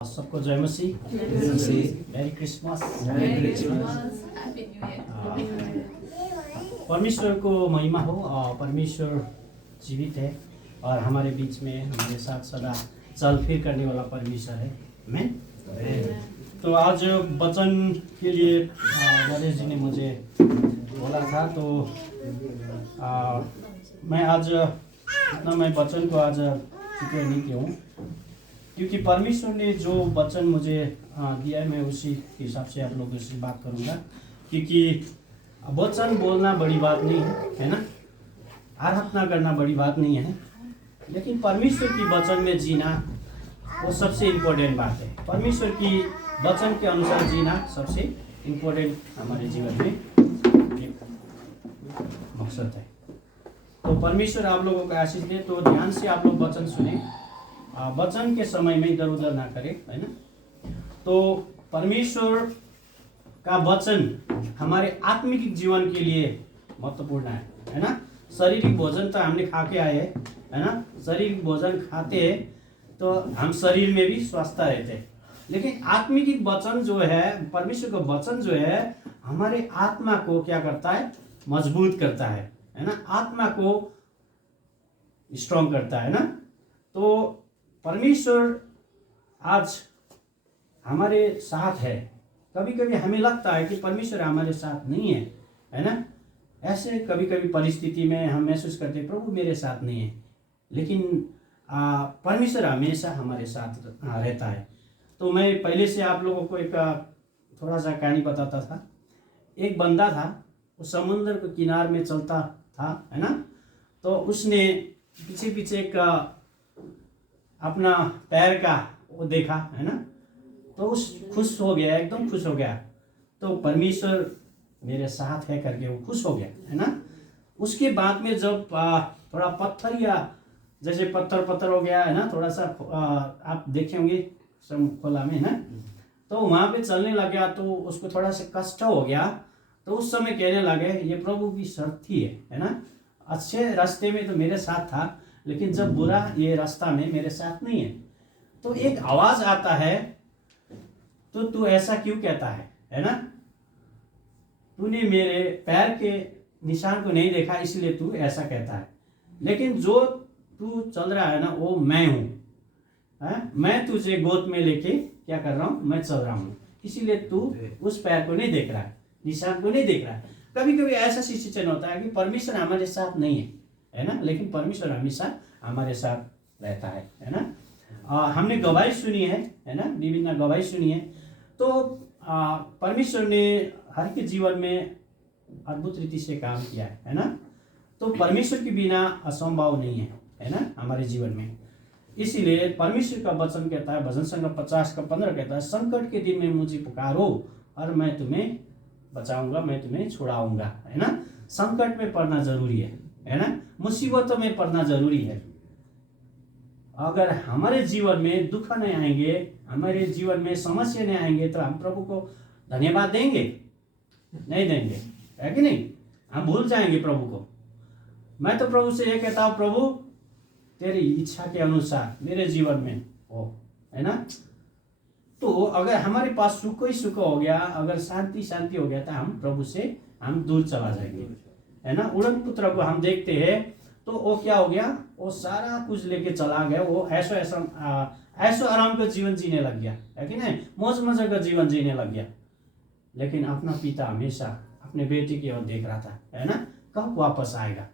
सबको जय मसीह, मेरी क्रिसमस। परमेश्वर को महिमा हो। परमेश्वर जीवित है और हमारे बीच में हमारे साथ सदा चल फिर करने वाला परमेश्वर है। आमीन। तो आज वचन के लिए नरेश जी ने मुझे बोला था, तो मैं आज इतना मैं वचन को आज जिक्र नहीं किया हूँ, क्योंकि परमेश्वर ने जो वचन मुझे दिया है मैं उसी हिसाब से आप लोगों से बात करूंगा। क्योंकि वचन बोलना बड़ी बात नहीं है ना, आराधना करना बड़ी बात नहीं है, लेकिन परमेश्वर की वचन में जीना वो सबसे इम्पोर्टेंट बात है। परमेश्वर की वचन के अनुसार जीना सबसे इम्पोर्टेंट हमारे जीवन में एक मकसद है। तो परमेश्वर आप लोगों को आशीष दे। तो ध्यान से आप लोग वचन सुने, वचन के समय में इधर उधर ना करें, है ना। तो परमेश्वर का वचन हमारे आत्मिक जीवन के लिए महत्वपूर्ण है ना। शारीरिक भोजन तो हमने खा के आए हैं, है ना। शारीरिक भोजन खाते हैं तो हम शरीर में भी स्वस्थ रहते हैं, लेकिन आत्मिक वचन जो है, परमेश्वर का वचन जो है हमारे आत्मा को क्या करता है, मजबूत करता है ना, आत्मा को स्ट्रॉन्ग करता है ना। तो परमेश्वर आज हमारे साथ है। कभी कभी हमें लगता है कि परमेश्वर हमारे साथ नहीं है ना। ऐसे कभी कभी परिस्थिति में हम महसूस करते हैं प्रभु मेरे साथ नहीं है, लेकिन परमेश्वर हमेशा हमारे साथ रहता है। तो मैं पहले से आप लोगों को एक थोड़ा सा कहानी बताता था। एक बंदा था, वो समुद्र के किनारे में चलता था, है ना। तो उसने पीछे पीछे एक अपना पैर का वो देखा, है ना। तो उस खुश हो गया, एकदम खुश हो गया। तो परमेश्वर मेरे साथ है करके वो खुश हो गया, है ना। उसके बाद में जब थोड़ा पत्थर या जैसे पत्थर हो गया, है ना, थोड़ा सा आप देखे होंगे खोला में, है ना। तो वहाँ पे चलने लग गया, तो उसको थोड़ा सा कष्ट हो गया। तो उस समय कहने लगे ये प्रभु की शर्त थी, है ना। अच्छे रास्ते में तो मेरे साथ था, लेकिन जब बुरा ये रास्ता में मेरे साथ नहीं है। तो एक आवाज आता है, तो तू ऐसा क्यों कहता है ना। तूने मेरे पैर के निशान को नहीं देखा इसलिए तू ऐसा कहता है, लेकिन जो तू चल रहा है ना वो मैं हूँ। मैं तुझे गोद में लेके क्या कर रहा हूँ, मैं चल रहा हूँ, इसीलिए तू उस पैर को नहीं देख रहा है, निशान को नहीं देख रहा है। कभी कभी ऐसा सिचुएशन होता है कि परमेश्वर हमारे साथ नहीं है ना, लेकिन परमेश्वर हमेशा हमारे साथ रहता है ना। हमने गवाही सुनी है ना, विभिन्न गवाही सुनी है। तो परमेश्वर ने हर के जीवन में अद्भुत रीति से काम किया है ना। तो परमेश्वर के बिना असंभव नहीं है ना हमारे जीवन में। इसीलिए परमेश्वर का वचन कहता है, भजन संग्रह 50:15 कहता है, संकट के दिन में मुझे पुकारो और मैं तुम्हें बचाऊंगा, मैं तुम्हें छुड़ाऊंगा, है ना। संकट में पड़ना जरूरी है ना, मुसीबतों में पड़ना जरूरी है। अगर हमारे जीवन में दुख नहीं आएंगे, हमारे जीवन में समस्या नहीं आएंगे, तो हम प्रभु को धन्यवाद देंगे? नहीं देंगे, है कि नहीं। हम भूल जाएंगे प्रभु को। मैं तो प्रभु से ये कहता हूँ, प्रभु तेरी इच्छा के अनुसार मेरे जीवन में हो, है ना। तो अगर हमारे पास सुख ही सुख हो गया, अगर शांति हो गया, तो हम प्रभु से हम दूर चला जाएंगे, है ना। उड़न पुत्र को हम देखते हैं, तो वो क्या हो गया, वो सारा कुछ लेके चला गया, वो ऐसो आराम का जीवन जीने लग गया, है कि नहीं, मौज मजा का जीवन जीने लग गया। लेकिन अपना पिता हमेशा अपने बेटे की ओर देख रहा था, है ना, कब वापस आएगा।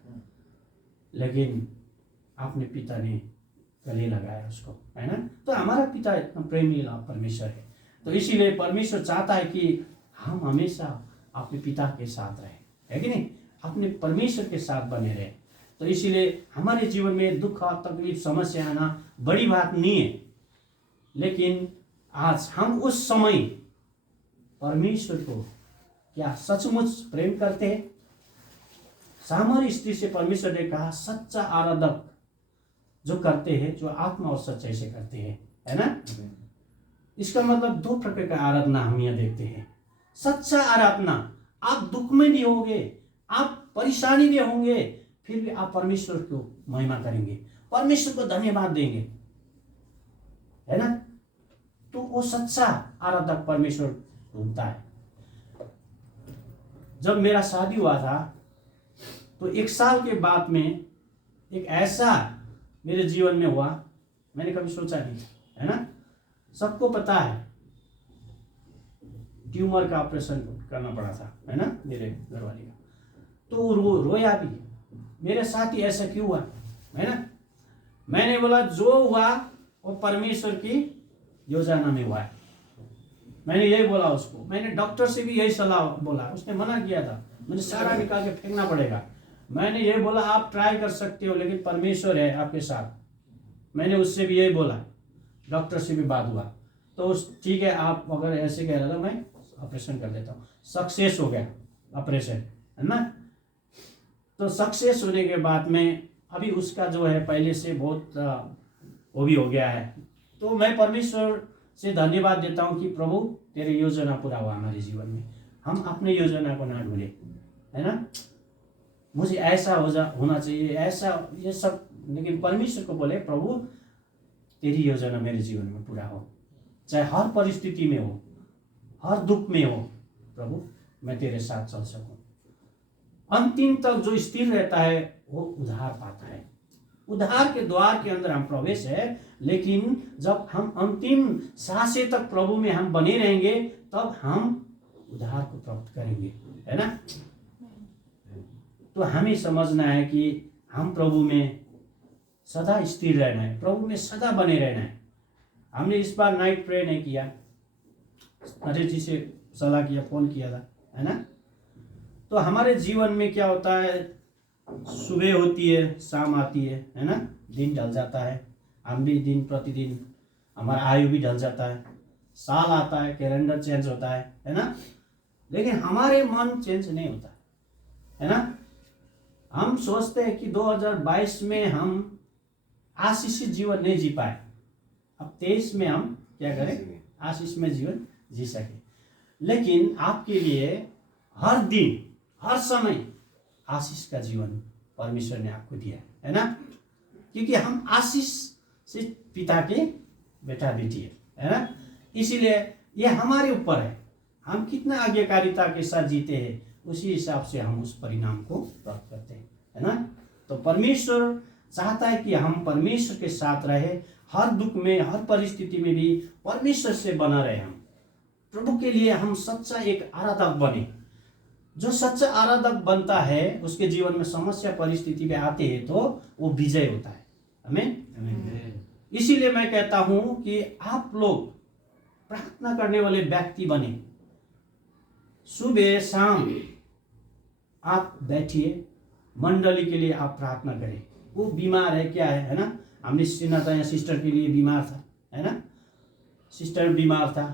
लेकिन अपने पिता ने गले लगाया उसको, है ना। तो हमारा पिता इतना प्रेमी परमेश्वर है। तो इसीलिए परमेश्वर चाहता है कि हम हमेशा अपने पिता के साथ रहे, है कि नहीं, अपने परमेश्वर के साथ बने रहे। तो इसीलिए हमारे जीवन में दुख तकलीफ समस्या आना बड़ी बात नहीं है, लेकिन आज हम उस समय परमेश्वर को क्या सचमुच प्रेम करते हैं। सामरी स्त्री से परमेश्वर ने कहा सच्चा आराधक जो करते हैं, जो आत्मा और सच्चाई से करते हैं, है ना। इसका मतलब दो प्रकार का आराधना हम यहाँ देखते हैं। सच्चा आराधना, आप दुख में भी होंगे, आप परेशानी में होंगे, फिर भी आप परमेश्वर को महिमा करेंगे, परमेश्वर को धन्यवाद देंगे, है ना। तो वो सच्चा आराधक परमेश्वर ढूंढता है। जब मेरा शादी हुआ था तो 1 साल के बाद में एक ऐसा मेरे जीवन में हुआ, मैंने कभी सोचा नहीं था, है ना। सबको पता है ट्यूमर का ऑपरेशन करना पड़ा था, है ना, मेरे घरवाली का। तो वो रोया भी, मेरे साथ ही ऐसा क्यों हुआ, है ना। मैंने बोला जो हुआ वो परमेश्वर की योजना में हुआ है। मैंने यही बोला उसको। मैंने डॉक्टर से भी यही सलाह बोला, उसने मना किया था, मुझे सारा निकाल के फेंकना पड़ेगा। मैंने ये बोला आप ट्राई कर सकते हो लेकिन परमेश्वर है आपके साथ। मैंने उससे भी यही बोला, डॉक्टर से भी बात हुआ तो ठीक है आप अगर ऐसे कह रहा था मैं ऑपरेशन कर देता हूँ। सक्सेस हो गया ऑपरेशन, है ना। तो सक्सेस होने के बाद में अभी उसका जो है पहले से बहुत वो भी हो गया है। तो मैं परमेश्वर से धन्यवाद देता हूँ कि प्रभु तेरे योजना पूरा हुआ हमारे जीवन में। हम अपने योजना को ना ढूंढे, है ना। मुझे ऐसा होना चाहिए, ऐसा ये सब, लेकिन परमेश्वर को बोले प्रभु तेरी योजना मेरे जीवन में पूरा हो, चाहे हर परिस्थिति में हो, हर दुख में हो, प्रभु मैं तेरे साथ चल सकूं। अंतिम तक जो स्थिर रहता है वो उद्धार पाता है। उद्धार के द्वार के अंदर हम प्रवेश है, लेकिन जब हम अंतिम सांसें तक प्रभु में हम बने रहेंगे तब हम उद्धार को प्राप्त करेंगे, है ना। तो हमें समझना है कि हम प्रभु में सदा स्थिर रहना है, प्रभु में सदा बने रहना है। हमने इस बार नाइट प्रे नहीं किया, अजय जी से सलाह किया, फोन किया था, है ना। तो हमारे जीवन में क्या होता है, सुबह होती है शाम आती है ना, दिन ढल जाता है, हम भी दिन प्रतिदिन हमारा आयु भी ढल जाता है, साल आता है, कैलेंडर चेंज होता है ना। लेकिन हमारे मन चेंज नहीं होता, है ना। हम सोचते हैं कि 2022 में हम आशीषित जीवन नहीं जी पाए, अब 23 में हम क्या करें, आशीष में जीवन जी सके। लेकिन आपके लिए हर दिन हर समय आशीष का जीवन परमेश्वर ने आपको दिया है ना, क्योंकि हम आशीष से पिता के बेटा बेटी है ना। इसीलिए ये हमारे ऊपर है, हम कितना आज्ञाकारिता के साथ जीते हैं उसी हिसाब से हम उस परिणाम को प्राप्त करते हैं, है ना। तो परमेश्वर चाहता है कि हम परमेश्वर के साथ रहे, हर दुख में हर परिस्थिति में भी परमेश्वर से बना रहे। हम प्रभु के लिए हम सच्चा एक आराधक बने। जो सच्चा आराधक बनता है उसके जीवन में समस्या परिस्थिति में आते हैं तो वो विजय होता है। आमीन। इसीलिए मैं कहता हूं कि आप लोग प्रार्थना करने वाले व्यक्ति बने। सुबह शाम आप बैठिए, मंडली के लिए आप प्रार्थना करें। वो बीमार है क्या है ना, हमने सुना था यहाँ सिस्टर के लिए बीमार था, है ना, सिस्टर बीमार था।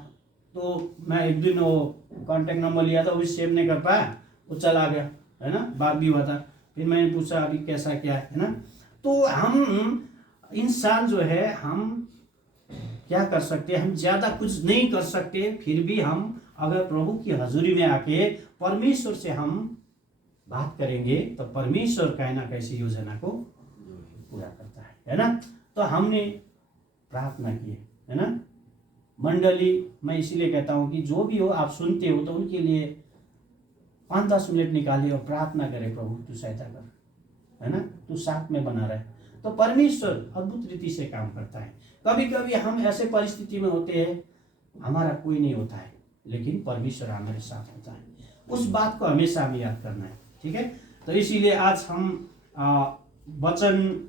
तो मैं एक दिन वो कांटेक्ट नंबर लिया था, वो भी सेव नहीं कर पाया, वो चला गया, है ना, बात भी हुआ था। फिर मैंने पूछा अभी कैसा क्या है ना। तो हम इंसान जो है हम क्या कर सकते हैं, हम ज़्यादा कुछ नहीं कर सकते, फिर भी हम अगर प्रभु की हजूरी में आके परमेश्वर से हम बात करेंगे तो परमेश्वर कहीं ना कैसी योजना को पूरा करता है ना। तो हमने प्रार्थना की है ना। मंडली मैं इसीलिए कहता हूं कि जो भी हो आप सुनते हो तो उनके लिए 5-10 मिनट निकालिए और प्रार्थना करें, प्रभु तू सहायता कर, है ना, तू साथ में बना रहे। तो परमेश्वर अद्भुत रीति से काम करता है। कभी कभी हम ऐसे परिस्थिति में होते हैं हमारा कोई नहीं होता है, लेकिन परमेश्वर हमारे साथ होता है। उस बात को हमेशा हमें याद करना है, ठीक है। तो इसीलिए आज हम वचन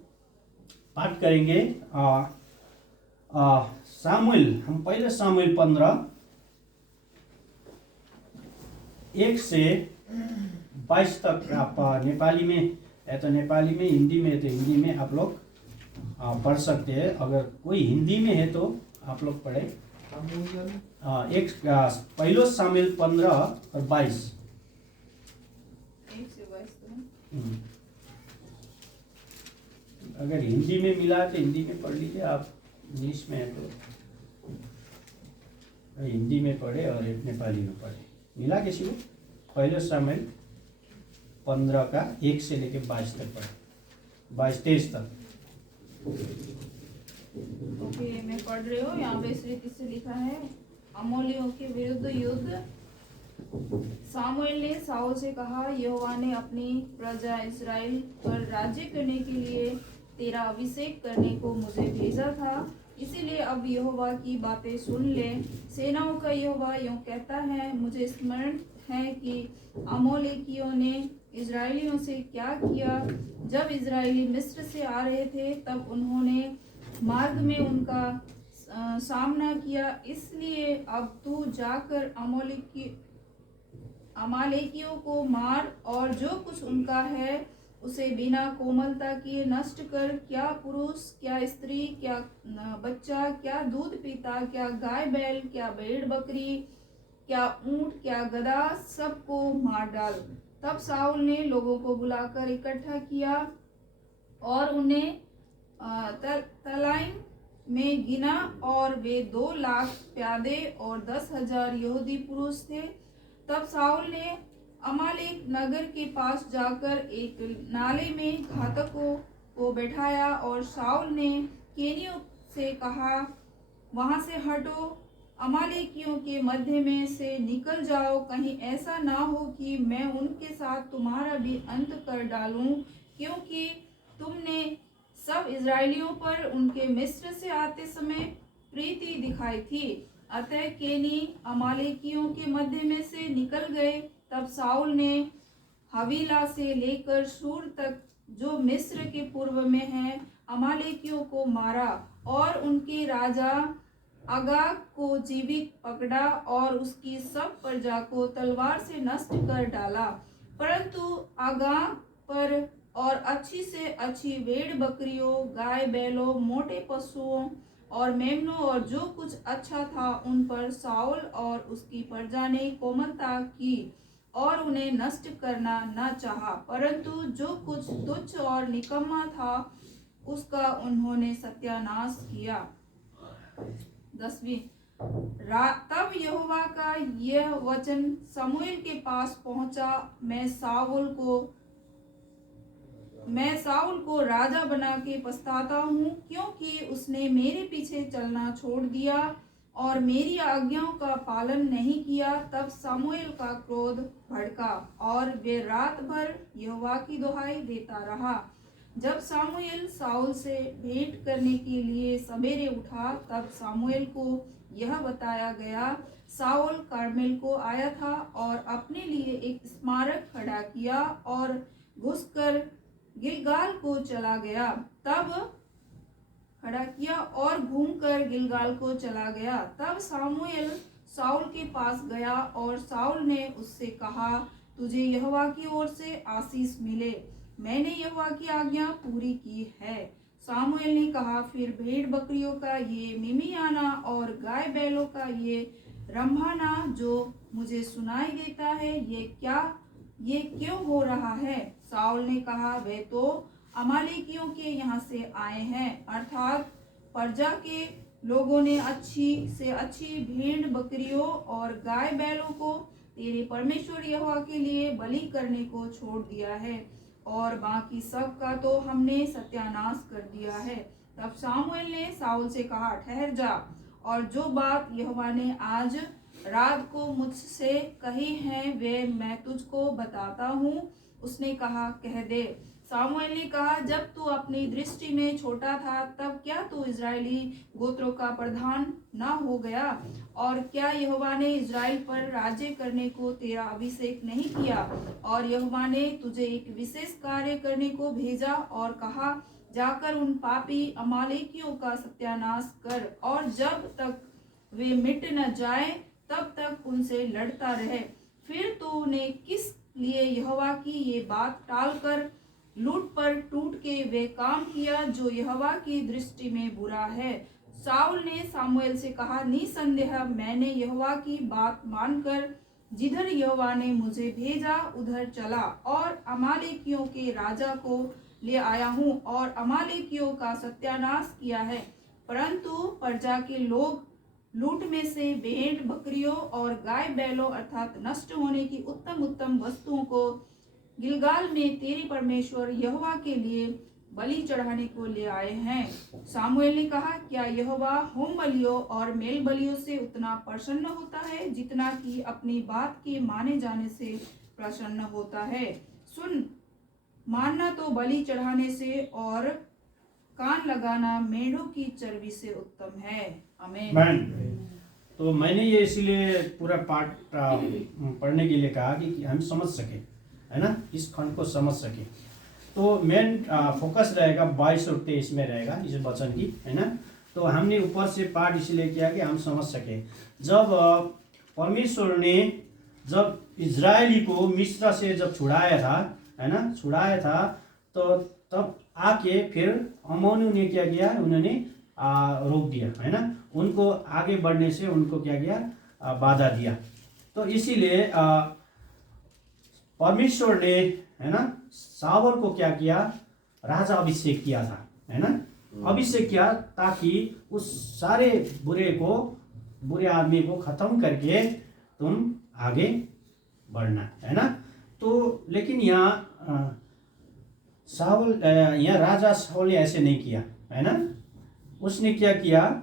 पाठ करेंगे। सामुएल, हम पहले सामुएल 15:1-22 तक आप नेपाली में है तो नेपाली में, हिंदी में है तो हिंदी में आप लोग पढ़ सकते हैं। अगर कोई हिंदी में है तो आप लोग पढ़े। पहलो सामुएल 15 और 22। अगर हिंदी में मिला तो हिंदी में पढ़ लीजिए, आप इंग्लिश में है तो हिंदी में पढ़े और एक नेपाली में पढ़े। मिला किसी को? पहले सामुएल 15 का 1 से लेकर 22 तक पढ़े, 22-23 तक। ओके, मैं पढ़ रही हूँ। यहाँ पे इस रीति से लिखा है, अमोलियों के विरुद्ध युद्ध। सामुएल ने साउल से कहा, यहोवा ने अपनी प्रजा इस्राएल पर राज्य करने के लिए तेरा अभिषेक करने को मुझे भेजा था, इसीलिए अब यहोवा की बातें सुन ले। सेनाओं का यहोवा यूं कहता है, मुझे स्मरण है कि अमोलेकियों ने इजराइलियों से क्या किया। जब इजराइली मिस्र से आ रहे थे तब उन्होंने मार्ग में उनका सामना किया, इसलिए अब तू जाकर अमालेकियों को मार और जो कुछ उनका है उसे बिना कोमलता किए नष्ट कर। क्या पुरुष, क्या स्त्री, क्या बच्चा, क्या दूध पीता, क्या गाय बैल, क्या भेड़ बकरी, क्या ऊंट, क्या गधा, सबको मार डाल। तब साउल ने लोगों को बुलाकर इकट्ठा किया और उन्हें तलाइम में गिना, और वे 2 लाख प्यादे और 10,000 यहूदी पुरुष थे। तब साउल ने अमालेक नगर के पास जाकर एक नाले में घातकों को बैठाया, और साउल ने केनियों से कहा, वहां से हटो, अमालेकियों के मध्य में से निकल जाओ, कहीं ऐसा ना हो कि मैं उनके साथ तुम्हारा भी अंत कर डालूं, क्योंकि तुमने सब इजराइलियों पर उनके मिस्र से आते समय प्रीति दिखाई थी। अतः केनी अमालेकियों के मध्य में से निकल गए। तब साउल ने हवीला से लेकर सूर तक, जो मिस्र के पूर्व में है, अमालेकियों को मारा और उनके राजा अगाग को जीवित पकड़ा और उसकी सब प्रजा को तलवार से नष्ट कर डाला। परंतु अगाग पर और अच्छी से अच्छी भेड़ बकरियों, गाय बैलों, मोटे पशुओं और मेमनों और जो कुछ अच्छा था उन पर साउल और उसकी प्रजा ने कोमलता की और उन्हें नष्ट करना न चाहा, परंतु जो कुछ तुच्छ और निकम्मा था उसका उन्होंने सत्यानाश किया। 10वीं, तब यहोवा का यह वचन समूएल के पास पहुंचा, मैं साउल को राजा बना के पछताता हूँ, क्योंकि उसने मेरे पीछे चलना छोड़ दिया और मेरी आज्ञाओं का पालन नहीं किया। तब सामुएल का क्रोध भड़का और वे रात भर यहोवा की दुहाई देता रहा। जब सामुएल साउल से भेंट करने के लिए सवेरे उठा, तब सामुएल को यह बताया गया, साउल कार्मेल को आया था और अपने लिए एक स्मारक खड़ा किया और घुसकर गिलगाल को चला गया। तब घूमकर गिलगाल को चला गया। तब सामुएल साउल के पास गया और साउल ने उससे कहा, तुझे यहोवा की ओर से आशीष मिले, मैंने यहोवा की आज्ञा पूरी की है। सामुएल ने कहा, फिर भेड़ बकरियों का ये मिमियाना और गाय बैलों का ये रंभाना जो मुझे सुनाई देता है, ये क्यों हो रहा है? साउल ने कहा, वे तो अमालेकियों के यहाँ से आए हैं, अर्थात प्रजा के लोगों ने अच्छी से अच्छी भेड़ बकरियों और गाय बैलों को तेरे परमेश्वर यहोवा के लिए बलि करने को छोड़ दिया है, और बाकी सब का तो हमने सत्यानाश कर दिया है। तब सामुएल ने साउल से कहा, ठहर जा, और जो बात यहोवा ने आज रात को मुझसे कही है वे मैं तुझको बताता हूँ। उसने कहा, कह दे। सामुएल ने कहा, जब तू अपनी दृष्टि में छोटा था तब क्या तू इजरायली गोत्रों का प्रधान न हो गया? और क्या यहोवा ने इजराइल पर राज्य करने को तेरा अभिषेक नहीं किया? और यहोवा ने तुझे एक विशेष कार्य करने को भेजा और कहा, जाकर उन पापी अमालेकियों का सत्यानाश कर, और जब तक वे मिट न जाए तब तक उनसे लड़ता रहे। फिर तूने किस लिए यहोवा की ये बात टालकर लूट पर टूट के वे काम किया जो यहोवा की दृष्टि में बुरा है? साउल ने सामुएल से कहा, निसंदेह मैंने यहोवा की बात मानकर जिधर यहोवा ने मुझे भेजा उधर चला और अमालेकियों के राजा को ले आया हूँ और अमालेकियों का सत्यानाश किया है। परंतु प्रजा के लोग लूट में से भेड़ बकरियों और गाय बैलों अर्थात नष्ट होने की उत्तम उत्तम वस्तुओं को गिलगाल में तेरे परमेश्वर यहोवा के लिए बलि चढ़ाने को ले आए हैं। सामुएल ने कहा, क्या यहोवा होम बलियों और मेल बलियों से उतना प्रसन्न होता है जितना कि अपनी बात के माने जाने से प्रसन्न होता है? सुन, मानना तो बलि चढ़ाने से और कान लगाना मेढ़ों की चर्बी से उत्तम है। आमीन। तो मैंने ये इसीलिए पूरा पाठ पढ़ने के लिए कहा कि हम समझ सके, है ना, इस खंड को समझ सके। तो मेन फोकस रहेगा 22 और 23 में रहेगा इस वचन की, है ना। तो हमने ऊपर से पाठ इसलिए किया कि हम समझ सके। जब परमेश्वर ने जब इजरायली को मिस्र से जब छुड़ाया था, है ना, छुड़ाया था, तो तब आके फिर अमोनियों ने क्या किया, उन्होंने रोक दिया, है ना, उनको आगे बढ़ने से उनको क्या किया, बाधा दिया। तो इसीलिए परमेश्वर ने, है ना, शाऊल को क्या किया, राजा अभिषेक किया था, है ना, अभिषेक किया ताकि उस सारे बुरे आदमी को खत्म करके तुम आगे बढ़ना, है ना। तो लेकिन यहाँ यहाँ राजा शाऊल ने ऐसे नहीं किया, है ना। उसने क्या किया,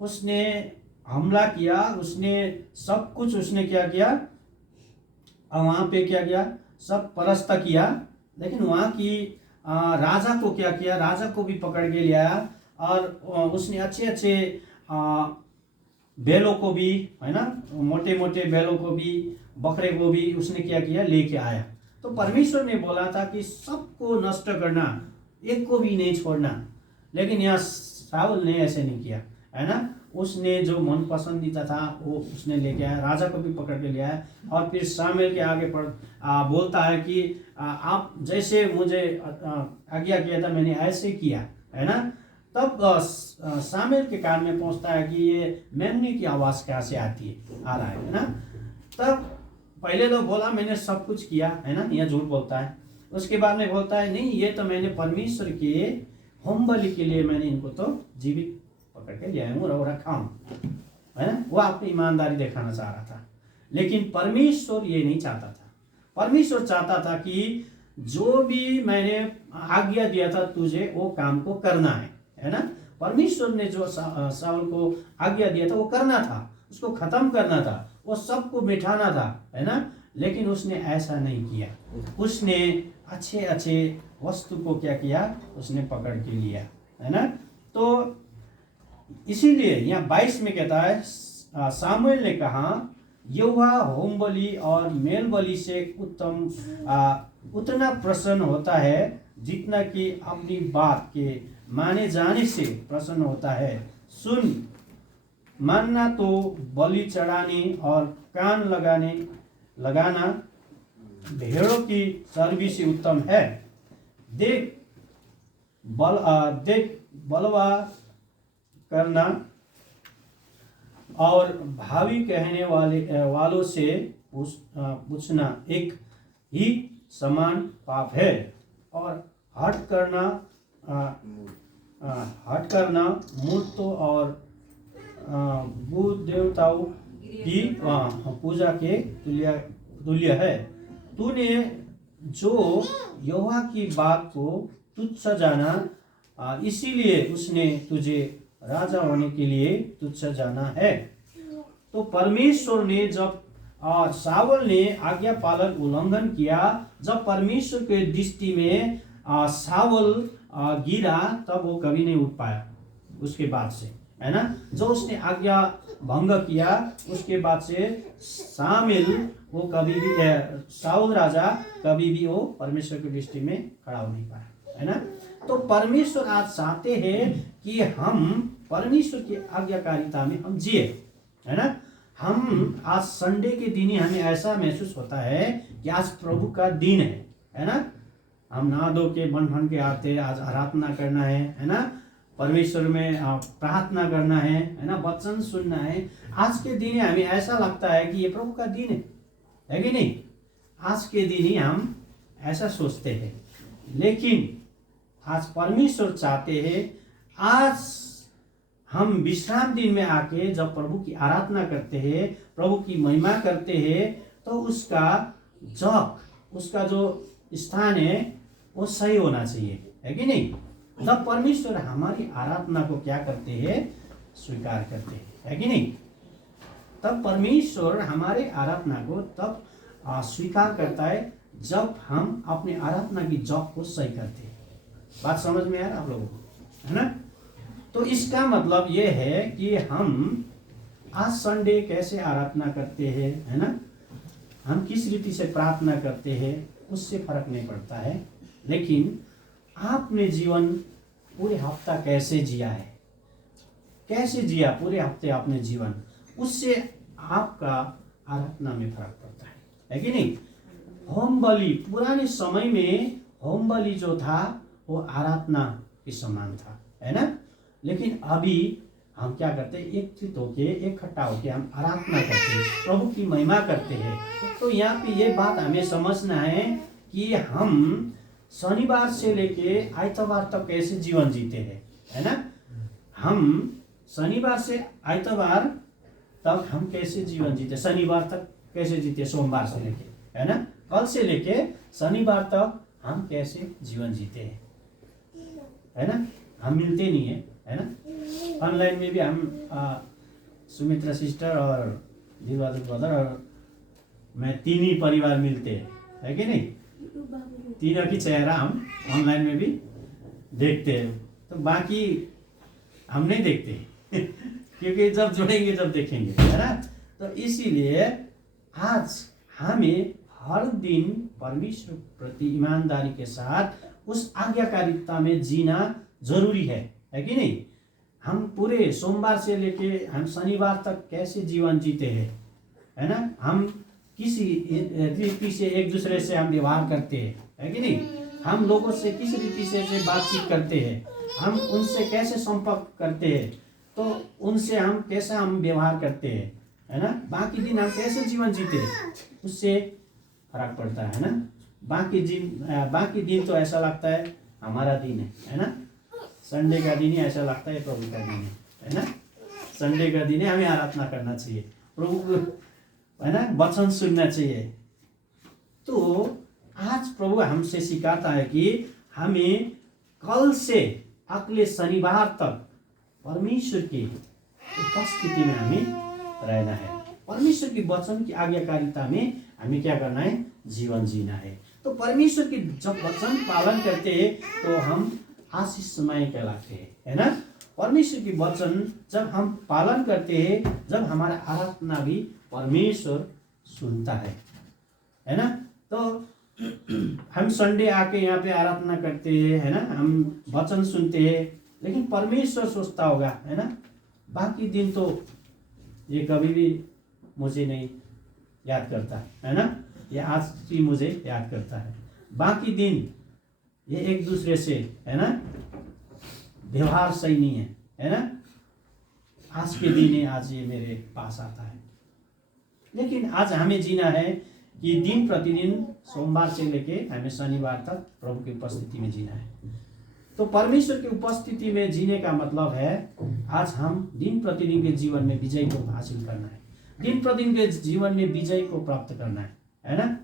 उसने हमला किया, उसने सब कुछ, उसने क्या किया, वहाँ पे क्या किया, सब परस्त किया। लेकिन वहाँ की राजा को क्या किया, राजा को भी पकड़ के ले आया और उसने अच्छे अच्छे बैलों को भी, है ना, मोटे मोटे बैलों को भी, बकरे को भी उसने क्या किया, लेके आया। तो परमेश्वर ने बोला था कि सबको नष्ट करना, एक को भी नहीं छोड़ना। लेकिन यहाँ शाऊल ने ऐसे नहीं किया, है ना। उसने जो मन पसंदीदा था वो उसने लेके आया, राजा को भी पकड़ के ले आया और फिर सामुएल के आगे बोलता है कि आप जैसे मुझे आज्ञा किया था मैंने ऐसे किया, है ना। तब सामुएल के कान में पहुंचता है कि ये मेमने की आवाज़ कहाँ से आती है, आ रहा है ना। तब पहले तो बोला मैंने सब कुछ किया, है ना, यह झूठ बोलता है। उसके बाद में बोलता है नहीं, ये तो मैंने परमेश्वर के होम बलि के लिए मैंने इनको तो जीवित पकड़ के ले आया हूँ और रखा हूँ, है ना। वो अपनी ईमानदारी दिखाना चाह रहा था। लेकिन परमेश्वर ये नहीं चाहता था। परमेश्वर चाहता था कि जो भी मैंने आज्ञा दिया था तुझे वो काम को करना है ना। परमेश्वर ने जो शाऊल को आज्ञा दिया था वो करना था, उसको खत्म करना था, वो सबको मिटाना था, है ना। लेकिन उसने ऐसा नहीं किया। उसने अच्छे अच्छे वस्तु को क्या किया, उसने पकड़ के लिया, है ना। तो इसीलिए यहाँ 22 में कहता है, सामुएल ने कहा यहोवा होम बलि और मेल बलि से उतना प्रसन्न होता है जितना कि अपनी बात के माने जाने से प्रसन्न होता है। सुन, मानना तो बलि चढ़ाने और कान लगाना भेड़ों की चर्बी से उत्तम है। देख बलवा करना और भावी कहने वालों से पूछना एक ही समान पाप है, और हट करना मूर्तों और बुत देवताओं की पूजा के तुल्य है। तूने जो यहोवा की बात को तुच्छ जाना, इसीलिए उसने तुझे राजा होने के लिए तुच्छ जाना है। तो परमेश्वर ने जब शाऊल ने आज्ञा पालन उल्लंघन किया, जब परमेश्वर के दृष्टि में शाऊल गिरा, तब वो कभी नहीं उठ पाया उसके बाद से, है ना। जो उसने आज्ञा भंग किया उसके बाद से शामुएल वो कभी भी शाऊल राजा कभी भी वो परमेश्वर की दृष्टि में खड़ा हो नहीं पाया, है ना। तो परमेश्वर आज चाहते हैं कि हम परमेश्वर की आज्ञाकारिता में हम जिए, है ना। हम आज संडे के दिन ही हमें ऐसा महसूस होता है कि आज प्रभु का दिन है ना। हम नहा धो के बन ठन के आते, आज आराधना करना है ना, परमेश्वर में प्रार्थना करना है ना, वचन सुनना है। आज के दिन हमें ऐसा लगता है कि ये प्रभु का दिन है कि नहीं। आज के दिन ही हम ऐसा सोचते हैं। लेकिन आज परमेश्वर चाहते हैं आज हम विश्राम दिन में आके जब प्रभु की आराधना करते हैं, प्रभु की महिमा करते हैं, तो उसका जो स्थान है वो सही होना चाहिए, है कि नहीं? तब परमेश्वर हमारी आराधना को क्या करते हैं? स्वीकार करते हैं, है कि नहीं? तब परमेश्वर हमारे आराधना को तब स्वीकार करता है जब हम अपने आराधना की जॉब को सही करते हैं। बात समझ में आ रहा आप लोगों को, है ना? तो इसका मतलब ये है कि हम आज संडे कैसे आराधना करते हैं, है ना? हम किस रीति से प्रार्थना करते हैं उससे फर्क नहीं पड़ता है, लेकिन आपने जीवन पूरे हफ्ता कैसे जिया है, कैसे जिया पूरे हफ्ते आपने जीवन, उससे आपका आराधना में फर्क पड़ता है कि नहीं? होम बलि, पुराने समय में होम बलि जो था वो आराधना के समान था, है ना? लेकिन अभी हम क्या करते हैं? एकत्रित होके, इकट्ठा होके हम आराधना करते हैं, प्रभु की महिमा करते हैं। तो यहाँ पे ये बात हमें समझना है कि हम शनिवार से लेके आइतवार तक कैसे जीवन जीते हैं, है ना? हम शनिवार से आइतवार तक हम कैसे जीवन जीते, शनिवार तक कैसे जीते, सोमवार से लेके, है ना? कल से लेके शनिवार तक हम कैसे जीवन जीते हैं, है ना? हम मिलते नहीं है ना? ऑनलाइन में भी हम सुमित्रा सिस्टर और दिलबहादुर ब्रदर और मैं तीन ही परिवार मिलते हैं, है कि नहीं? तीनों की चेहरा हम ऑनलाइन में भी देखते हैं, तो बाकी हम नहीं देखते क्योंकि जब जुड़ेंगे जब देखेंगे, है ना? तो इसीलिए आज हमें हर दिन परमेश्वर प्रति ईमानदारी के साथ उस आज्ञाकारिता में जीना जरूरी है कि नहीं? हम पूरे सोमवार से लेके हम शनिवार तक कैसे जीवन जीते हैं, है ना? हम किसी रीति से एक दूसरे से हम व्यवहार करते हैं, है कि नहीं? हम लोगों से किस रीति से बातचीत करते हैं, हम उनसे कैसे संपर्क करते हैं, तो उनसे हम कैसा हम व्यवहार करते हैं, है ना? बाकी दिन हम कैसे जीवन जीते हैं उससे फर्क पड़ता है ना? बाकी दिन तो ऐसा लगता है हमारा दिन है ना? संडे का दिन ही ऐसा लगता है प्रभु का दिन है ना? संडे का दिन है, हमें आराधना करना चाहिए, प्रभु को, है ना, वचन सुनना चाहिए। तो आज प्रभु हमसे सिखाता है कि हमें कल से अगले शनिवार तक परमेश्वर की उपस्थिति में हमें रहना है, परमेश्वर की वचन की आज्ञाकारिता में हमें क्या करना है? जीवन जीना है। तो परमेश्वर की जब वचन पालन करते हैं तो हम आशीषमय कहलाते हैं, है ना? परमेश्वर की वचन जब हम पालन करते हैं, जब हमारा आराधना भी परमेश्वर सुनता है ना? तो हम संडे आके यहाँ पे आराधना करते हैं, है ना? हम वचन सुनते हैं, लेकिन परमेश्वर सोचता होगा, है ना, बाकी दिन तो ये कभी भी मुझे नहीं याद करता, है ना? ये आज ही मुझे याद करता है, बाकी दिन ये एक दूसरे से, है ना, व्यवहार सही नहीं है ना? आज के दिन ही आज ये मेरे पास आता है। लेकिन आज हमें जीना है कि दिन प्रतिदिन सोमवार से लेके हमें शनिवार तक प्रभु की उपस्थिति में जीना है। तो परमेश्वर की उपस्थिति में जीने का मतलब है आज हम दिन प्रतिदिन के जीवन में विजय को हासिल करना है, दिन प्रतिदिन के जीवन में विजय को प्राप्त करना है ना?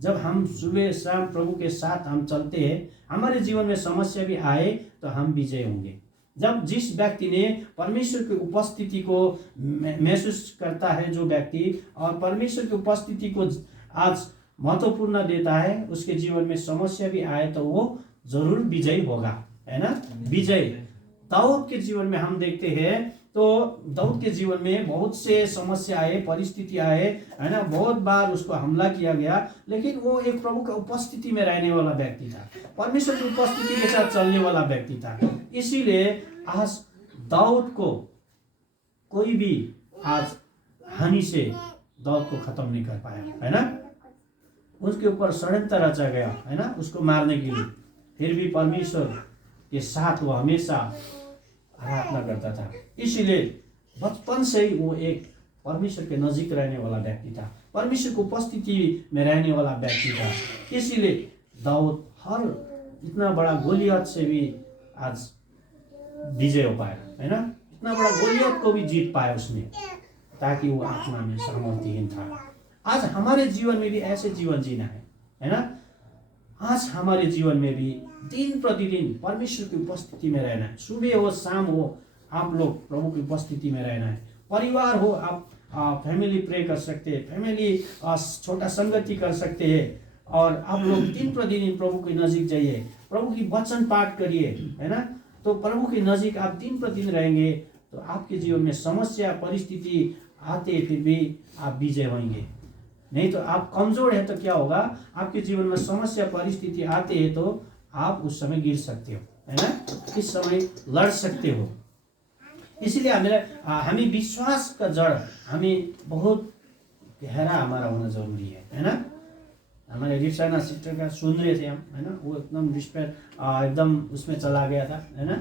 जब हम सुबह शाम प्रभु के साथ हम चलते हैं, हमारे जीवन में समस्या भी आए तो हम विजय होंगे। जब जिस व्यक्ति ने परमेश्वर की उपस्थिति को महसूस करता है, जो व्यक्ति और परमेश्वर की उपस्थिति को आज महत्वपूर्ण देता है, उसके जीवन में समस्या भी आए तो वो जरूर विजयी होगा, है ना? विजय दाऊद के जीवन में हम देखते हैं, तो दाऊद के जीवन में बहुत से समस्या आए, परिस्थिति आए, है ना? बहुत बार उसको हमला किया गया, लेकिन वो एक प्रभु की उपस्थिति में रहने वाला व्यक्ति था, परमेश्वर की उपस्थिति के साथ चलने वाला व्यक्ति था। इसीलिए आज दाऊद को कोई भी आज हानि से दाऊद को खत्म नहीं कर पाया, है ना? उसके ऊपर षड्यंत्र रचा गया, है ना, उसको मारने के लिए, फिर भी परमेश्वर के साथ वो हमेशा आराधना करता था। इसीलिए बचपन से ही वो एक परमेश्वर के नजीक रहने वाला व्यक्ति था, परमेश्वर की उपस्थिति में रहने वाला व्यक्ति था। इसीलिए दाऊद हर इतना बड़ा गोलियत से भी आज विजय हो पाया, है ना? इतना बड़ा गोलियत को भी जीत पाया उसने, ताकि वो आत्मा में सामर्थ्यहीन था। आज हमारे जीवन में भी ऐसे जीवन जीना है ना? आज हमारे जीवन में भी दिन प्रतिदिन परमेश्वर की उपस्थिति में रहना है। सुबह हो शाम हो आप लोग प्रभु की उपस्थिति में रहना है। परिवार हो आप फैमिली प्रे कर सकते हैं, फैमिली छोटा संगति कर सकते हैं, और आप लोग दिन प्रतिदिन प्रभु के नजीक जाइए, प्रभु की वचन पाठ करिए, है ना। तो प्रभु के नजीक आप दिन प्रतिदिन रहेंगे तो आपके जीवन में समस्या परिस्थिति आते फिर भी आप विजय होंगे। नहीं तो आप कमजोर है तो क्या होगा, आपके जीवन में समस्या परिस्थिति आते हैं तो आप उस समय गिर सकते हो, है ना। इस समय लड़ सकते हो। इसलिए हमें विश्वास का जड़ हमें बहुत गहरा हमारा होना जरूरी है ना। हमारे रिक्साना सिस्टर का सुन रहे थे हम, है ना, वो एकदम रिस्पेक्ट एकदम उसमें चला गया था, है ना।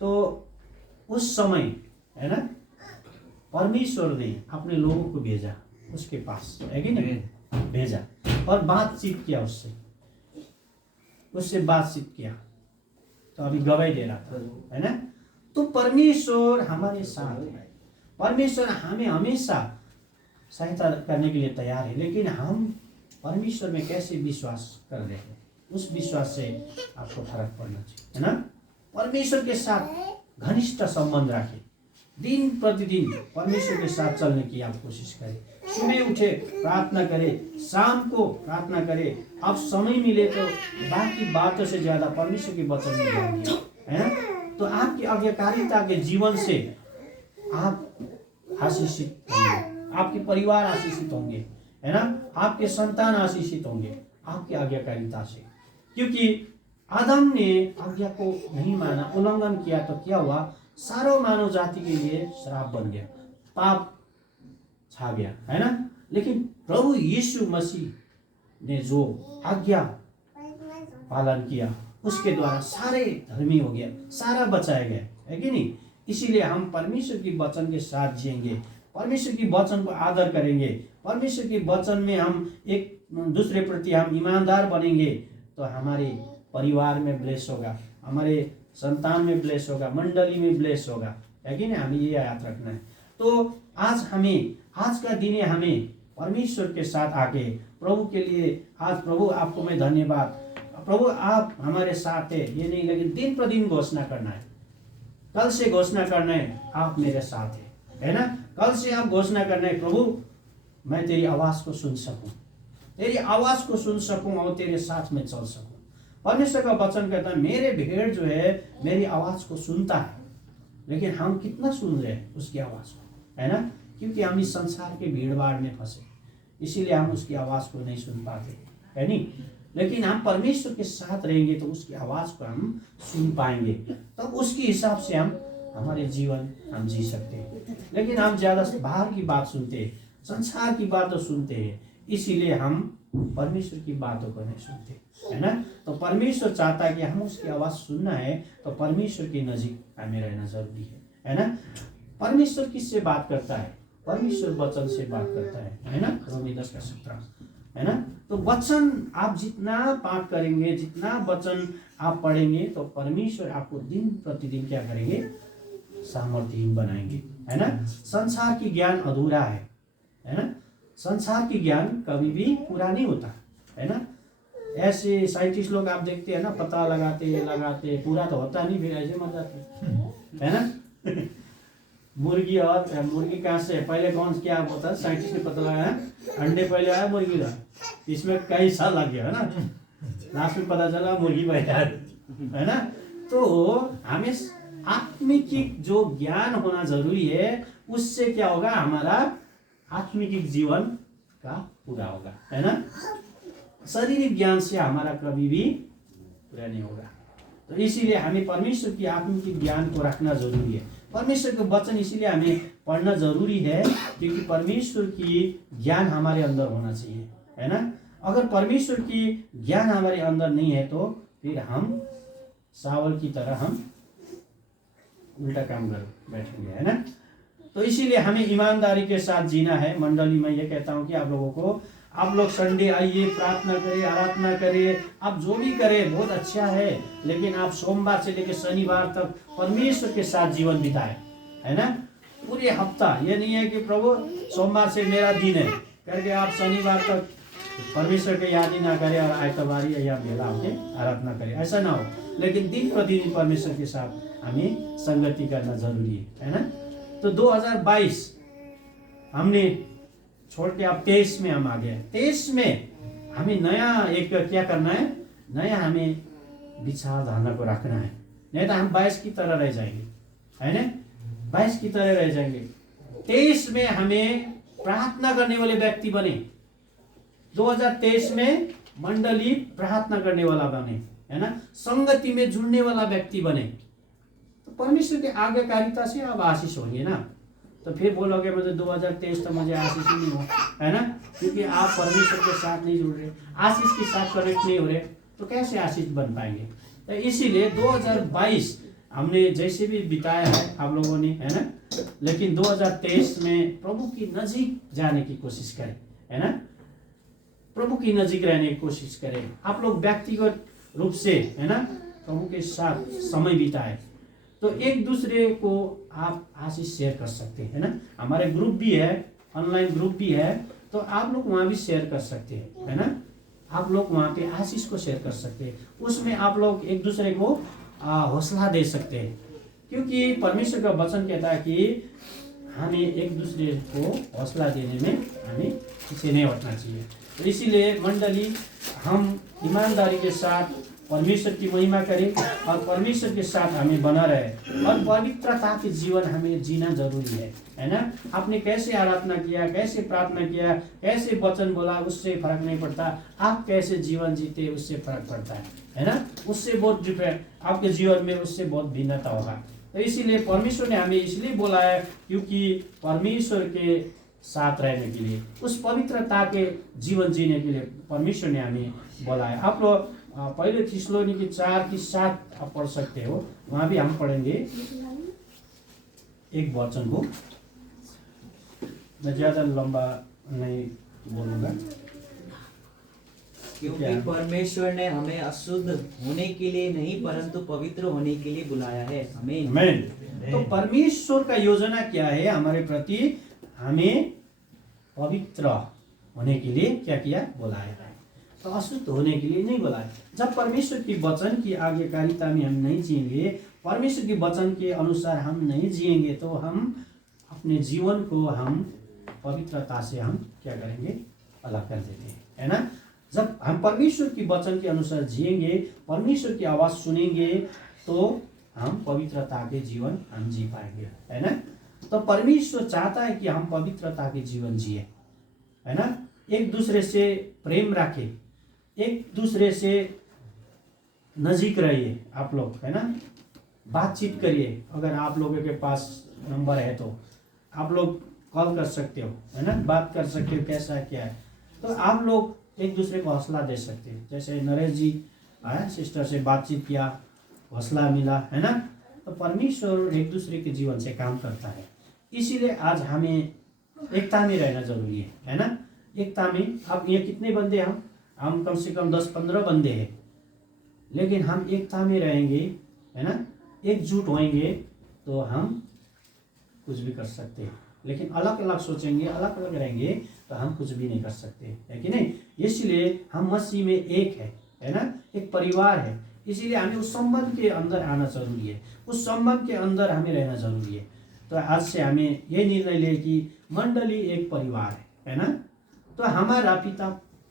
तो उस समय, है ना, परमेश्वर ने अपने लोगों को भेजा उसके पास, है कि नहीं, भेजा और बातचीत किया उससे बातचीत किया। तो अभी गवाही दे रहा था, है ना। तो परमेश्वर हमारे साथ है, परमेश्वर हमें हमेशा सहायता करने के लिए तैयार है, लेकिन हम परमेश्वर में कैसे विश्वास कर रहे हैं, उस विश्वास से आपको फर्क पड़ना चाहिए, है ना। परमेश्वर के साथ घनिष्ठ संबंध रखें, दिन प्रतिदिन परमेश्वर के साथ चलने की आप कोशिश करें। सुबह उठे प्रार्थना करें, शाम को प्रार्थना करें, आप समय मिले तो बाकी बातों से ज्यादा परमेश्वर के वचन में जाइए, है ना। तो आपकी आज्ञाकारिता के जीवन से आप आशीषित होंगे, आपके परिवार आशीषित होंगे, है ना, आपके संतान आशीषित होंगे आपकी आज्ञाकारिता से। क्योंकि आदम ने आज्ञा को नहीं माना, उल्लंघन किया तो क्या हुआ, सारों मानव जाति के लिए श्राप बन गया, पाप छा गया, है ना। लेकिन प्रभु यीशु मसीह ने जो आज्ञा पालन किया उसके द्वारा सारे धर्मी हो गया, सारा बचाया गया, है कि नहीं। इसीलिए हम परमेश्वर की वचन के साथ जिएंगे, परमेश्वर की वचन को आदर करेंगे, परमेश्वर की वचन में हम एक दूसरे प्रति हम ईमानदार बनेंगे तो हमारे परिवार में ब्लेस होगा, हमारे संतान में ब्लेस होगा, मंडली में ब्लेस होगा, है कि नहीं। हमें ये याद रखना है। तो आज का दिन हमें परमेश्वर के साथ आके प्रभु के लिए, आज प्रभु आपको मैं धन्यवाद, प्रभु आप हमारे साथ है, ये नहीं, लेकिन दिन प्रतिदिन घोषणा करना है, कल से घोषणा करना है आप मेरे साथ है ना। कल से आप घोषणा करना है, प्रभु मैं तेरी आवाज को सुन सकूं, तेरी आवाज को सुन सकूं और तेरे साथ में चल सकूं। परमेश्वर का वचन कहता है मेरे भेड़ जो है मेरी आवाज को सुनता है, लेकिन हम कितना सुन रहे हैं उसकी आवाज को, है ना। क्योंकि हम इस संसार के भीड़ भाड़ में फंसे, इसीलिए हम उसकी आवाज को नहीं सुन पाते, है नहीं। लेकिन हम परमेश्वर के साथ रहेंगे तो उसकी आवाज को हम सुन पाएंगे, तब उसके हिसाब से हम हमारे जीवन हम जी सकते हैं। लेकिन हम ज्यादा बाहर की बात सुनते हैं, संसार की बातों सुनते हैं, इसीलिए हम परमेश्वर की बातों को नहीं सुनते, है ना। तो परमेश्वर चाहता है कि हम उसकी आवाज सुनना है तो परमेश्वर के नजीक हमें रहना जरूरी है ना। परमेश्वर किससे बात करता है, परमेश्वर वचन से बात करता है ना। रोमी 10:17, है ना। तो वचन आप जितना पाठ करेंगे, जितना वचन आप पढ़ेंगे तो परमेश्वर आपको दिन प्रतिदिन क्या करेंगे, सामर्थ्यहीन बनाएंगे, है ना। संसार की ज्ञान अधूरा है ना। संसार की ज्ञान कभी भी पूरा नहीं होता, है ना। ऐसे साइंटिस्ट लोग आप देखते हैं ना, पता लगाते पूरा तो होता नहीं, फिर ऐसे मर जाते, है ना। मुर्गी कहाँ से पहले कौन क्या होता है, साइंटिस्ट ने पता लगाया, अंडे पहले आया मुर्गी का, इसमें कई साल लग गया, है ना। लास्ट में पता चला मुर्गी पहले आया, है ना। तो हमें आत्मिक जो ज्ञान होना जरूरी है, उससे क्या होगा, हमारा आत्मिक जीवन का पूरा होगा, है ना। शारीरिक ज्ञान से हमारा कभी भी पूरा नहीं होगा। तो इसीलिए हमें परमेश्वर की आत्मिक ज्ञान को रखना जरूरी है। परमेश्वर के वचन इसीलिए हमें पढ़ना जरूरी है क्योंकि परमेश्वर की ज्ञान हमारे अंदर होना चाहिए, है ना। अगर परमेश्वर की ज्ञान हमारे अंदर नहीं है तो फिर हम सावल की तरह हम उल्टा काम कर बैठेंगे, है ना। तो इसीलिए हमें ईमानदारी के साथ जीना है। मंडली में ये कहता हूँ कि आप लोगों को, आप लोग संडे आइए, प्रार्थना करिए, आराधना करिए, आप जो भी करें बहुत अच्छा है, लेकिन आप सोमवार से लेकर शनिवार तक परमेश्वर के साथ जीवन बिताएं, है ना। पूरे हफ्ता, ये नहीं है कि प्रभु सोमवार से मेरा दिन है करके आप शनिवार तक परमेश्वर को याद ही ना करे और आइतबारी या बेला होके आराधना करे, ऐसा ना हो। लेकिन दिन प्रतिदिन परमेश्वर के साथ हमें संगति करना जरूरी है ना। तो 2022 हमने छोड़ के अब 23 में हम आ गए। 23 में हमें नया एक क्या करना है, नया हमें विचारधारा को रखना है, नहीं तो हम 22 की तरह रह जाएंगे, है ना, 22 की तरह रह जाएंगे। 23 में हमें प्रार्थना करने वाले व्यक्ति बने। 2023 में मंडली प्रार्थना करने वाला बने, है ना, संगति में जुड़ने वाला व्यक्ति बने। तो परमेश्वर की आज्ञाकारिता से अब आशीष होंगे ना। तो फिर बोलोगे मुझे 2023 तो मुझे आशीष ही नहीं हो, है ना, क्योंकि आप परमेश्वर के साथ नहीं जुड़ रहे, आशीष के साथ कनेक्ट नहीं हो रहे, तो कैसे आशीष बन पाएंगे। तो इसीलिए 2022 हमने जैसे भी बिताया है आप लोगों ने, है ना, लेकिन 2023 में प्रभु की नजीक जाने की कोशिश करें, है ना, प्रभु की नजीक रहने की कोशिश करें। आप लोग व्यक्तिगत रूप से, है ना, प्रभु के साथ समय बिताए, तो एक दूसरे को आप आशीष शेयर कर सकते हैं, है ना। हमारे ग्रुप भी है, ऑनलाइन ग्रुप भी है, तो आप लोग वहाँ भी शेयर कर सकते हैं, है ना, आप लोग वहाँ पे आशीष को शेयर कर सकते हैं। उसमें आप लोग एक दूसरे को हौसला दे सकते हैं, क्योंकि परमेश्वर का वचन कहता है कि हमें एक दूसरे को हौसला देने में हमें पीछे नहीं हटना चाहिए। तो इसीलिए मंडली हम ईमानदारी के साथ परमेश्वर की महिमा करें और परमेश्वर के साथ हमें बना रहे, और पवित्रता के जीवन हमें जीना जरूरी है ना। आपने कैसे आराधना किया, कैसे प्रार्थना किया, कैसे वचन बोला, उससे फर्क नहीं पड़ता। आप कैसे जीवन जीते उससे फर्क पड़ता है ना। उससे बहुत डिफरेंट आपके जीवन में, उससे बहुत भिन्नता होगा। तो इसीलिए परमेश्वर ने हमें इसलिए बोला है क्योंकि परमेश्वर के साथ रहने के लिए, उस पवित्रता के जीवन जीने के लिए परमेश्वर ने हमें बोला है। आप लोग पहले थिस्सलुनीके 4:7 आप पढ़ सकते हो, वहां भी हम पढ़ेंगे एक वचन को। मैं ज्यादा लंबा नहीं बोलूंगा, क्योंकि परमेश्वर ने हमें अशुद्ध होने के लिए नहीं परंतु पवित्र होने के लिए बुलाया है। आमीन। आमीन। तो परमेश्वर का योजना क्या है हमारे प्रति, हमें पवित्र होने के लिए क्या किया, बुलाया है। तो अशुद्ध होने के लिए नहीं बुलाया। जब परमेश्वर की वचन की आज्ञाकारिता में हम नहीं जिएंगे, परमेश्वर के वचन के अनुसार हम नहीं जिएंगे, तो हम अपने जीवन को हम पवित्रता से हम क्या करेंगे, अलग कर देते हैं, है ना। जब हम परमेश्वर की वचन के अनुसार जिएंगे, परमेश्वर की आवाज सुनेंगे, तो हम पवित्रता के जीवन हम जी पाएंगे, है ना। तो परमेश्वर चाहता है कि हम पवित्रता के जीवन जिए, है ना। एक दूसरे से प्रेम रखें, एक दूसरे से नजीक रहिए आप लोग, है ना। बातचीत करिए। अगर आप लोगों के पास नंबर है तो आप लोग कॉल कर सकते हो, है ना, बात कर सकते हो कैसा क्या है। तो आप लोग एक दूसरे को हौसला दे सकते हैं। जैसे नरेश जी सिस्टर से बातचीत किया, हौसला मिला, है ना। तो परमेश्वर एक दूसरे के जीवन से काम करता है। इसीलिए आज हमें एकता में रहना जरूरी है ना। एकता में, अब ये कितने बंदे हम कम से कम 10-15 बंदे हैं, लेकिन हम एकता में रहेंगे, है ना, एकजुट होंगे, तो हम कुछ भी कर सकते हैं। लेकिन अलग अलग सोचेंगे, अलग अलग रहेंगे, तो हम कुछ भी नहीं कर सकते, है कि नहीं। इसलिए हम मसीह में एक है ना, एक परिवार है। इसीलिए हमें उस संबंध के अंदर आना जरूरी है, उस संबंध के अंदर हमें रहना जरूरी है। तो आज से हमें ये निर्णय ले कि मंडली एक परिवार है ना। तो हमारा पिता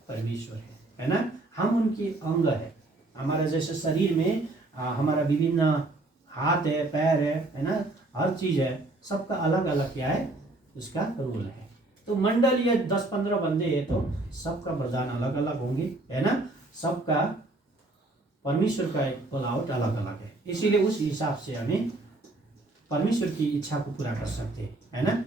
परमेश्वर है ना, हम उनके अंग है। हमारा जैसे शरीर में हमारा विभिन्न हाथ है, पैर है ना, हर चीज है, सबका अलग अलग क्या है, उसका रोल है। तो मंडल ये 10-15 बंदे हैं, तो सबका वरदान अलग अलग होंगे, है ना। सबका परमेश्वर का एक बुलावट अलग अलग है। इसीलिए उस हिसाब से हमें परमेश्वर की इच्छा को पूरा कर सकते हैं, है ना।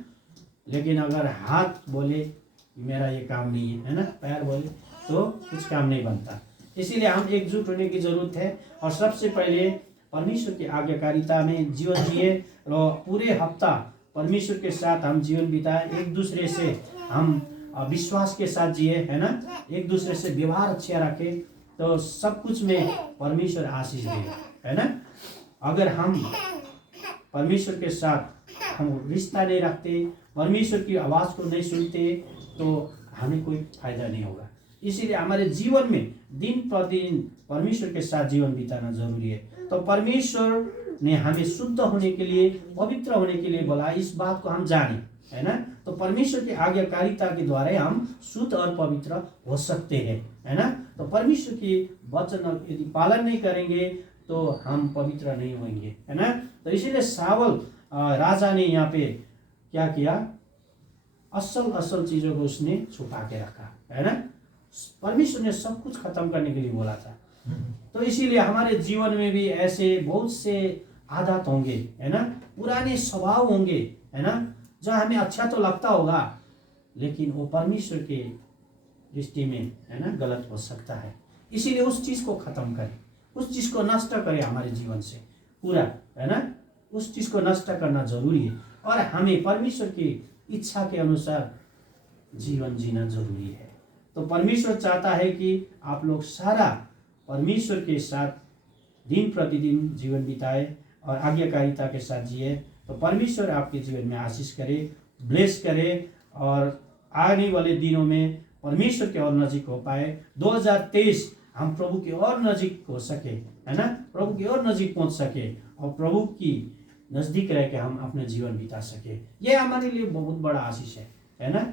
लेकिन अगर हाथ बोले मेरा ये काम नहीं है ना, पैर बोले तो कुछ काम नहीं बनता। इसीलिए हम एकजुट होने की जरूरत है, और सबसे पहले परमेश्वर की आज्ञाकारिता में जीवन जिए, और पूरे हफ्ता परमेश्वर के साथ हम जीवन बिताए, एक दूसरे से हम विश्वास के साथ जिए, है ना, एक दूसरे से व्यवहार अच्छा रखे, तो सब कुछ में परमेश्वर आशीष देगा, है ना। अगर हम परमेश्वर के साथ हम रिश्ता नहीं रखते, परमेश्वर की आवाज़ को नहीं सुनते, तो हमें कोई फायदा नहीं होगा। इसीलिए हमारे जीवन में दिन प्रतिदिन परमेश्वर के साथ जीवन बिताना जरूरी है। तो परमेश्वर ने हमें शुद्ध होने के लिए, पवित्र होने के लिए बोला, इस बात को हम जाने, है ना। तो परमेश्वर की आज्ञाकारिता के द्वारा हम शुद्ध और पवित्र हो सकते हैं, है ना। तो परमेश्वर की वचन यदि पालन नहीं करेंगे तो हम पवित्र नहीं होंगे, है ना। तो इसीलिए शाऊल राजा ने यहाँ पे क्या किया, असल असल चीजों को उसने छुपा के रखा, है ना। परमेश्वर ने सब कुछ खत्म करने के लिए बोला था। तो इसीलिए हमारे जीवन में भी ऐसे बहुत से आदत होंगे, है ना, पुराने स्वभाव होंगे, है ना, जो हमें अच्छा तो लगता होगा लेकिन वो परमेश्वर के दृष्टि में, है ना, गलत हो सकता है। इसीलिए उस चीज को खत्म करें, उस चीज को नष्ट करें हमारे जीवन से पूरा, है ना। उस चीज को नष्ट करना जरूरी है और हमें परमेश्वर की इच्छा के अनुसार जीवन जीना जरूरी है। तो परमेश्वर चाहता है कि आप लोग सारा परमेश्वर के साथ दिन प्रतिदिन जीवन बिताए और आज्ञाकारिता के साथ जिए। तो परमेश्वर आपके जीवन में आशीष करे, ब्लेस करे और आने वाले दिनों में परमेश्वर के और नजीक हो पाए। 2023 हम प्रभु के और नजीक हो सके, है ना, प्रभु की और नजीक पहुंच सके और प्रभु की नजदीक रह के हम अपने जीवन बिता सके। ये हमारे लिए बहुत बड़ा आशीष है ना,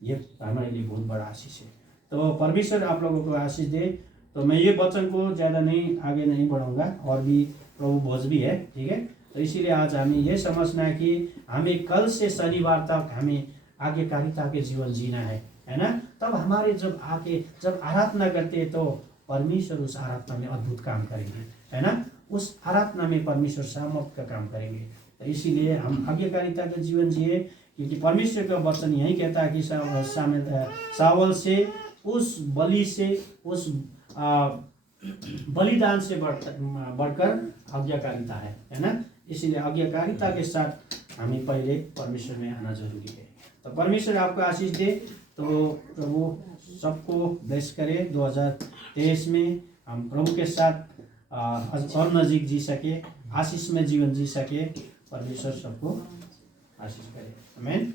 ये हमारे लिए बहुत बड़ा आशीष है। तो परमेश्वर आप लोगों को आशीष दे। तो मैं ये वचन को ज़्यादा नहीं आगे नहीं बढ़ाऊंगा, और भी प्रभु भोज भी है, ठीक है। तो इसीलिए आज हमें ये समझना है कि हमें कल से शनिवार तक हमें आज्ञाकारिता के जीवन जीना है ना। तब हमारे जब आराधना करते तो परमेश्वर उस आराधना में अद्भुत काम करेंगे, है ना। उस आराधना में परमेश्वर सामर्थ का काम करेंगे। तो इसीलिए हम आज्ञाकारिता का जीवन जिए, क्योंकि परमेश्वर का वचन यही कहता है कि शाऊल से, उस बलि से, उस बलिदान से बढ़कर आज्ञाकारिता है ना। इसीलिए आज्ञाकारिता के साथ हमें पहले परमेश्वर में आना जरूरी है। तो परमेश्वर आपको आशीष दे। तो प्रभु सबको ब्लेस करे। 2023 में हम प्रभु के साथ और नजीक जी सके, आशीष में जीवन जी सके। परमेश्वर सबको आशीष करे। आमीन।